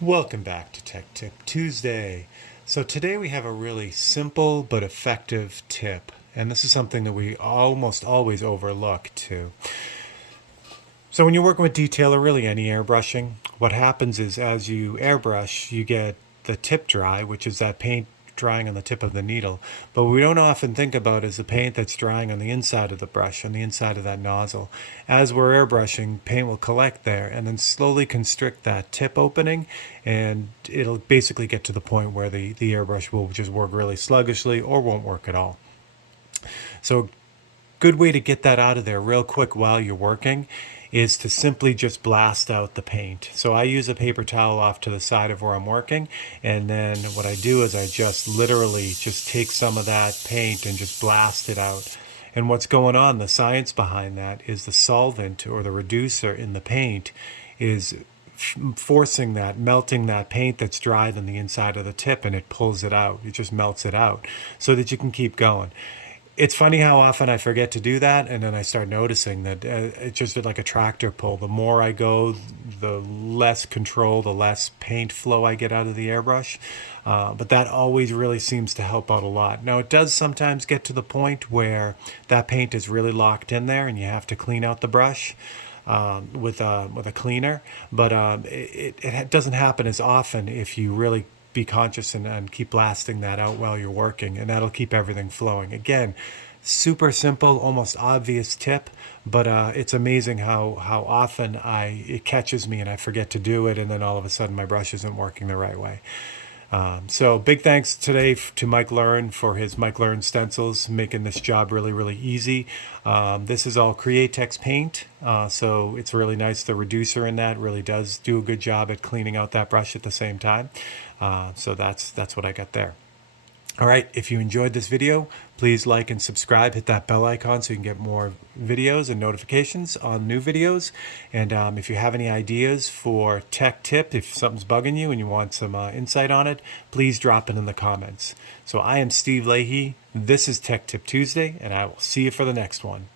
Welcome back to Tech Tip Tuesday. So today we have a really simple but effective tip, and this is something that we almost always overlook too. So when you're working with detail or really any airbrushing, what happens is as you airbrush, you get the tip dry, which is that paint drying on the tip of the needle. But what we don't often think about is the paint that's drying on the inside of the brush, on the inside of that nozzle. As we're airbrushing, paint will collect there and then slowly constrict that tip opening, and it'll basically get to the point where the airbrush will just work really sluggishly or won't work at all. So good way to get that out of there real quick while you're working is to simply just blast out the paint. So I use a paper towel off to the side of where I'm working, and then what I do is I just literally just take some of that paint and just blast it out. And what's going on, the science behind that is the solvent or the reducer in the paint is forcing that, melting that paint that's dried on the inside of the tip, and it pulls it out. It just melts it out so that you can keep going. It's funny how often I forget to do that, and then I start noticing that it's just like a tractor pull. The more I go, the less control, the less paint flow I get out of the airbrush. But that always really seems to help out a lot. Now, it does sometimes get to the point where that paint is really locked in there and you have to clean out the brush with a cleaner, but it doesn't happen as often if you really be conscious and keep blasting that out while you're working, and that'll keep everything flowing. Again, super simple, almost obvious tip, but it's amazing how often it catches me and I forget to do it, and then all of a sudden my brush isn't working the right way. So big thanks today to Mike Learn for his Mike Learn stencils, making this job really, really easy. This is all Createx paint, so it's really nice. The reducer in that really does do a good job at cleaning out that brush at the same time. So that's what I got there. All right, if you enjoyed this video, please like and subscribe. Hit that bell icon so you can get more videos and notifications on new videos. And if you have any ideas for tech tip, if something's bugging you and you want some insight on it, please drop it in the comments. So I am Steve Leahy. This is Tech Tip Tuesday, and I will see you for the next one.